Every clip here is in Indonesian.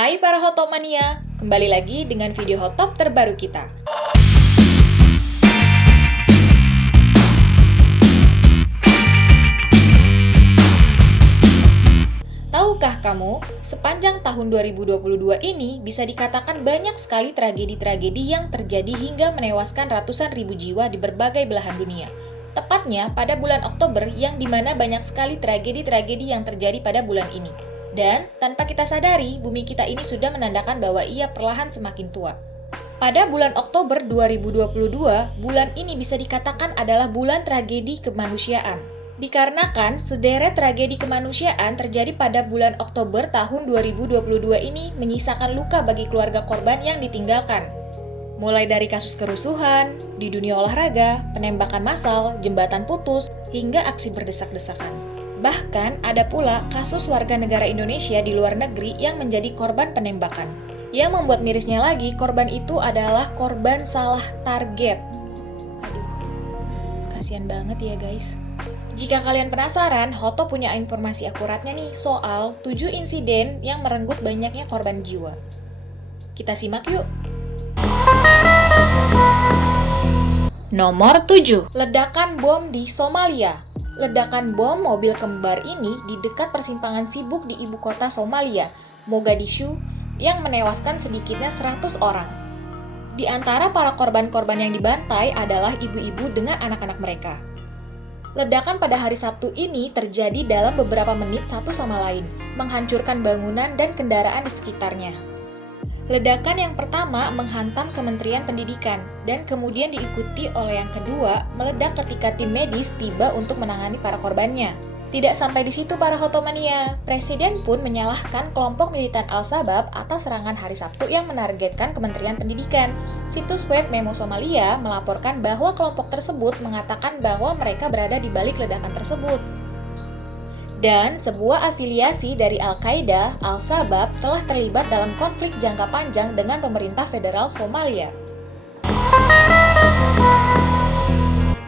Hai para Hotopmania, kembali lagi dengan video Hotop terbaru kita. Tahukah kamu, sepanjang tahun 2022 ini bisa dikatakan banyak sekali tragedi-tragedi yang terjadi hingga menewaskan ratusan ribu jiwa di berbagai belahan dunia. Tepatnya pada bulan Oktober yang dimana banyak sekali tragedi-tragedi yang terjadi pada bulan ini. Dan tanpa kita sadari, bumi kita ini sudah menandakan bahwa ia perlahan semakin tua. Pada bulan Oktober 2022, bulan ini bisa dikatakan adalah bulan tragedi kemanusiaan. Dikarenakan sederet tragedi kemanusiaan terjadi pada bulan Oktober tahun 2022 ini menyisakan luka bagi keluarga korban yang ditinggalkan. Mulai dari kasus kerusuhan, di dunia olahraga, penembakan massal, jembatan putus, hingga aksi berdesak-desakan. Bahkan ada pula kasus warga negara Indonesia di luar negeri yang menjadi korban penembakan. Yang membuat mirisnya lagi, korban itu adalah korban salah target. Aduh, kasihan banget ya guys. Jika kalian penasaran, Hoto punya informasi akuratnya nih soal 7 insiden yang merenggut banyaknya korban jiwa. Kita simak yuk. Nomor 7. Ledakan bom di Somalia. Ledakan bom mobil kembar ini di dekat persimpangan sibuk di ibu kota Somalia, Mogadishu, yang menewaskan sedikitnya 100 orang. Di antara para korban-korban yang dibantai adalah ibu-ibu dengan anak-anak mereka. Ledakan pada hari Sabtu ini terjadi dalam beberapa menit satu sama lain, menghancurkan bangunan dan kendaraan di sekitarnya. Ledakan yang pertama menghantam Kementerian Pendidikan, dan kemudian diikuti oleh yang kedua meledak ketika tim medis tiba untuk menangani para korbannya. Tidak sampai di situ para Hotomania, Presiden pun menyalahkan kelompok militan Al-Shabaab atas serangan hari Sabtu yang menargetkan Kementerian Pendidikan. Situs web Memo Somalia melaporkan bahwa kelompok tersebut mengatakan bahwa mereka berada di balik ledakan tersebut. Dan sebuah afiliasi dari Al-Qaeda, Al-Shabaab telah terlibat dalam konflik jangka panjang dengan pemerintah federal Somalia.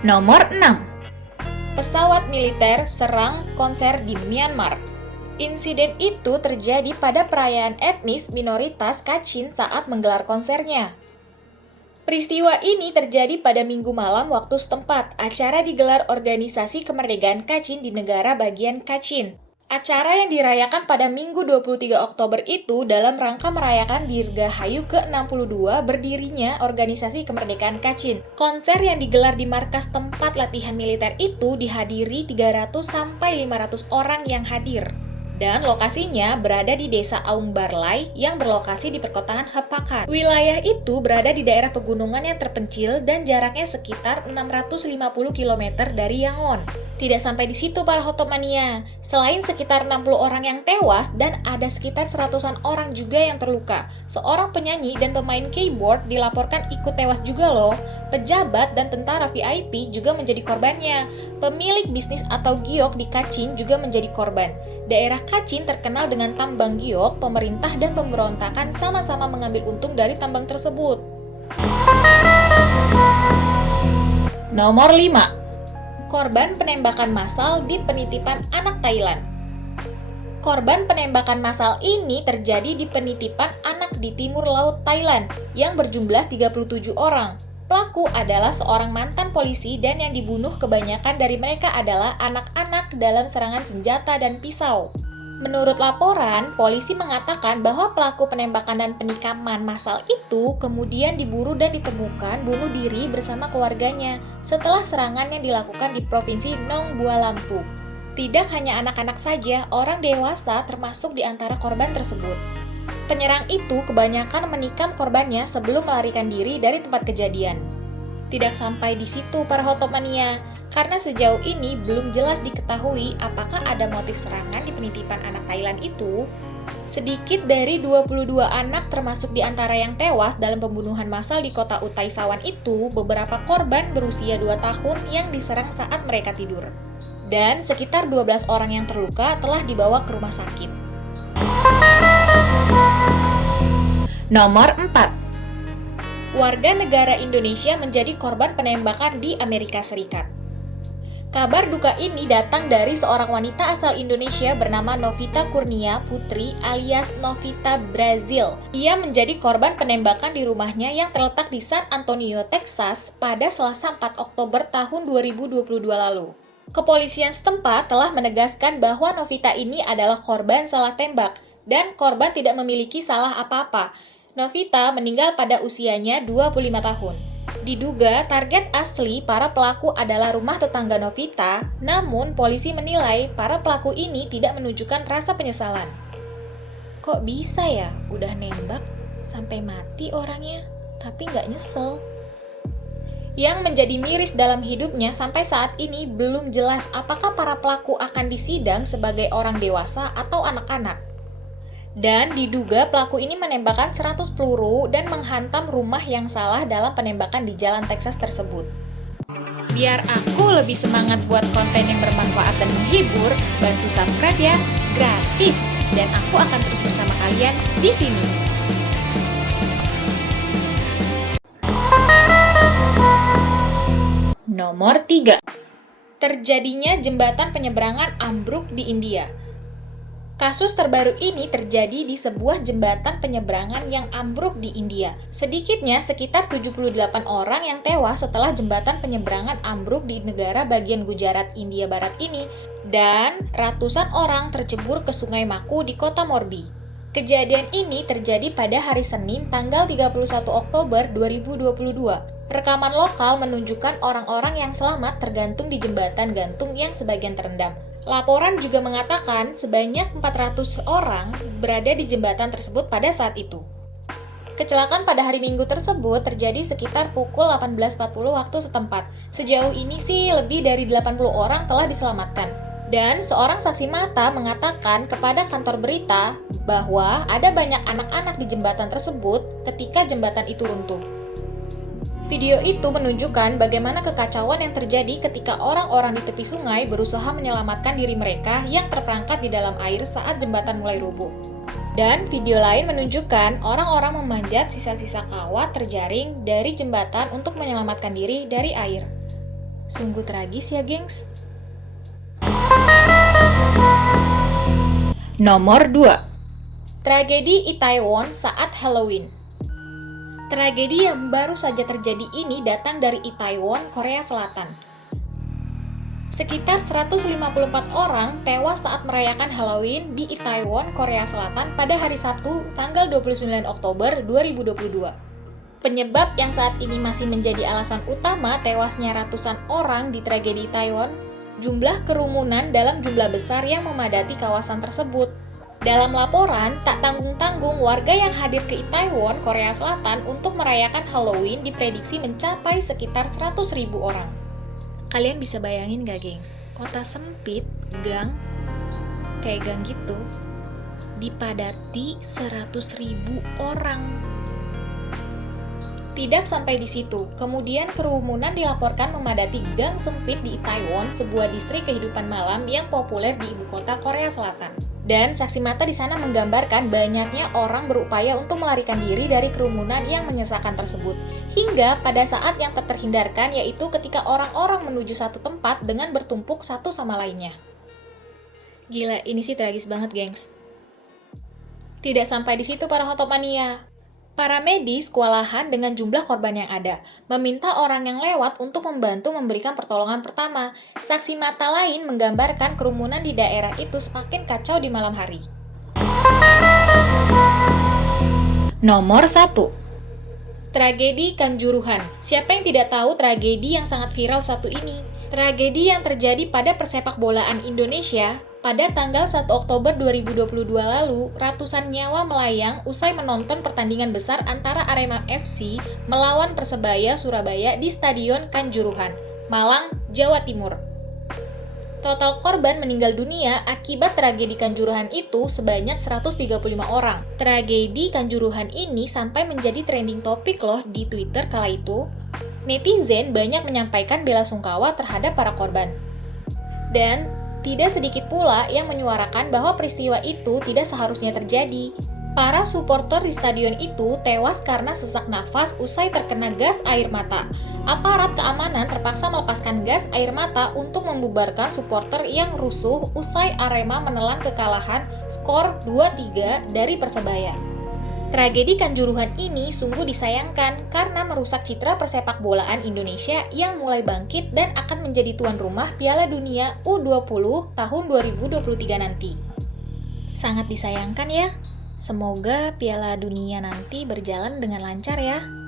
Nomor 6. Pesawat militer serang konser di Myanmar. Insiden itu terjadi pada perayaan etnis minoritas Kachin saat menggelar konsernya. Peristiwa ini terjadi pada Minggu malam waktu setempat. Acara digelar Organisasi Kemerdekaan Kachin di negara bagian Kachin. Acara yang dirayakan pada Minggu 23 Oktober itu dalam rangka merayakan Dirgahayu ke-62 berdirinya Organisasi Kemerdekaan Kachin. Konser yang digelar di markas tempat latihan militer itu dihadiri 300-500 orang yang hadir. Dan lokasinya berada di desa Aung Barlay yang berlokasi di perkotaan Hepakan. Wilayah itu berada di daerah pegunungan yang terpencil dan jaraknya sekitar 650 km dari Yangon. Tidak sampai di situ para Hotopmania. Selain sekitar 60 orang yang tewas dan ada sekitar 100-an orang juga yang terluka. Seorang penyanyi dan pemain keyboard dilaporkan ikut tewas juga loh. Pejabat dan tentara VIP juga menjadi korbannya. Pemilik bisnis atau giok di Kachin juga menjadi korban. Daerah Kachin terkenal dengan tambang giok, pemerintah dan pemberontakan sama-sama mengambil untung dari tambang tersebut. Nomor 5. Korban penembakan massal di penitipan anak Thailand. Korban penembakan massal ini terjadi di penitipan anak di timur laut Thailand yang berjumlah 37 orang. Pelaku adalah seorang mantan polisi dan yang dibunuh kebanyakan dari mereka adalah anak-anak dalam serangan senjata dan pisau. Menurut laporan, polisi mengatakan bahwa pelaku penembakan dan penikaman massal itu kemudian diburu dan ditemukan bunuh diri bersama keluarganya setelah serangan yang dilakukan di Provinsi Nong Bua Lampu. Tidak hanya anak-anak saja, orang dewasa termasuk di antara korban tersebut. Penyerang itu kebanyakan menikam korbannya sebelum melarikan diri dari tempat kejadian. Tidak sampai di situ para Hotopmania, karena sejauh ini belum jelas diketahui apakah ada motif serangan di penitipan anak Thailand itu. Sedikit dari 22 anak termasuk di antara yang tewas dalam pembunuhan massal di kota Utai Sawan itu, beberapa korban berusia 2 tahun yang diserang saat mereka tidur. Dan sekitar 12 orang yang terluka telah dibawa ke rumah sakit. Nomor 4. Warga negara Indonesia menjadi korban penembakan di Amerika Serikat. Kabar duka ini datang dari seorang wanita asal Indonesia bernama Novita Kurnia Putri alias Novita Brazil. Ia menjadi korban penembakan di rumahnya yang terletak di San Antonio, Texas pada Selasa 4 Oktober tahun 2022 lalu. Kepolisian setempat telah menegaskan bahwa Novita ini adalah korban salah tembak dan korban tidak memiliki salah apa-apa. Novita meninggal pada usianya 25 tahun. Diduga target asli para pelaku adalah rumah tetangga Novita, namun polisi menilai para pelaku ini tidak menunjukkan rasa penyesalan. Kok bisa ya udah nembak sampai mati orangnya, tapi nggak nyesel? Yang menjadi miris dalam hidupnya sampai saat ini belum jelas apakah para pelaku akan disidang sebagai orang dewasa atau anak-anak. Dan diduga pelaku ini menembakkan 100 peluru dan menghantam rumah yang salah dalam penembakan di Jalan Texas tersebut. Biar aku lebih semangat buat konten yang bermanfaat dan menghibur, bantu subscribe ya, gratis. Dan aku akan terus bersama kalian di sini. Nomor 3. Terjadinya jembatan penyeberangan ambruk di India. Kasus terbaru ini terjadi di sebuah jembatan penyeberangan yang ambruk di India. Sedikitnya sekitar 78 orang yang tewas setelah jembatan penyeberangan ambruk di negara bagian Gujarat, India Barat ini, dan ratusan orang tercebur ke Sungai Maku di kota Morbi. Kejadian ini terjadi pada hari Senin tanggal 31 Oktober 2022. Rekaman lokal menunjukkan orang-orang yang selamat tergantung di jembatan gantung yang sebagian terendam. Laporan juga mengatakan sebanyak 400 orang berada di jembatan tersebut pada saat itu. Kecelakaan pada hari Minggu tersebut terjadi sekitar pukul 18.40 waktu setempat. Sejauh ini sih lebih dari 80 orang telah diselamatkan. Dan seorang saksi mata mengatakan kepada kantor berita bahwa ada banyak anak-anak di jembatan tersebut ketika jembatan itu runtuh. Video itu menunjukkan bagaimana kekacauan yang terjadi ketika orang-orang di tepi sungai berusaha menyelamatkan diri mereka yang terperangkap di dalam air saat jembatan mulai rubuh. Dan video lain menunjukkan orang-orang memanjat sisa-sisa kawat terjaring dari jembatan untuk menyelamatkan diri dari air. Sungguh tragis ya, gengs. Nomor 2. Tragedi Itaewon saat Halloween. Tragedi yang baru saja terjadi ini datang dari Itaewon, Korea Selatan. Sekitar 154 orang tewas saat merayakan Halloween di Itaewon, Korea Selatan pada hari Sabtu, tanggal 29 Oktober 2022. Penyebab yang saat ini masih menjadi alasan utama tewasnya ratusan orang di tragedi Itaewon, jumlah kerumunan dalam jumlah besar yang memadati kawasan tersebut. Dalam laporan, tak tanggung-tanggung warga yang hadir ke Itaewon, Korea Selatan untuk merayakan Halloween diprediksi mencapai sekitar 100.000 orang. Kalian bisa bayangin gak, gengs? Kota sempit, gang, kayak gang gitu, dipadati 100.000 orang. Tidak sampai di situ, kemudian kerumunan dilaporkan memadati gang sempit di Itaewon, sebuah distrik kehidupan malam yang populer di ibu kota Korea Selatan. Dan saksi mata di sana menggambarkan banyaknya orang berupaya untuk melarikan diri dari kerumunan yang menyesakan tersebut. Hingga pada saat yang tak terhindarkan, yaitu ketika orang-orang menuju satu tempat dengan bertumpuk satu sama lainnya. Gila, ini sih tragis banget, gengs. Tidak sampai di situ para hotopmania. Para medis kewalahan dengan jumlah korban yang ada, meminta orang yang lewat untuk membantu memberikan pertolongan pertama. Saksi mata lain menggambarkan kerumunan di daerah itu semakin kacau di malam hari. Nomor 1. Tragedi Kanjuruhan. Siapa yang tidak tahu tragedi yang sangat viral satu ini? Tragedi yang terjadi pada persepak bolaan Indonesia. Pada tanggal 1 Oktober 2022 lalu, ratusan nyawa melayang usai menonton pertandingan besar antara Arema FC melawan Persebaya Surabaya di Stadion Kanjuruhan, Malang, Jawa Timur. Total korban meninggal dunia akibat tragedi Kanjuruhan itu sebanyak 135 orang. Tragedi Kanjuruhan ini sampai menjadi trending topik loh di Twitter kala itu. Netizen banyak menyampaikan bela sungkawa terhadap para korban. Dan tidak sedikit pula yang menyuarakan bahwa peristiwa itu tidak seharusnya terjadi. Para supporter di stadion itu tewas karena sesak nafas usai terkena gas air mata. Aparat keamanan terpaksa melepaskan gas air mata untuk membubarkan supporter yang rusuh usai Arema menelan kekalahan skor 2-3 dari Persebaya. Tragedi Kanjuruhan ini sungguh disayangkan karena merusak citra persepak bolaan Indonesia yang mulai bangkit dan akan menjadi tuan rumah Piala Dunia U20 tahun 2023 nanti. Sangat disayangkan ya. Semoga Piala Dunia nanti berjalan dengan lancar ya.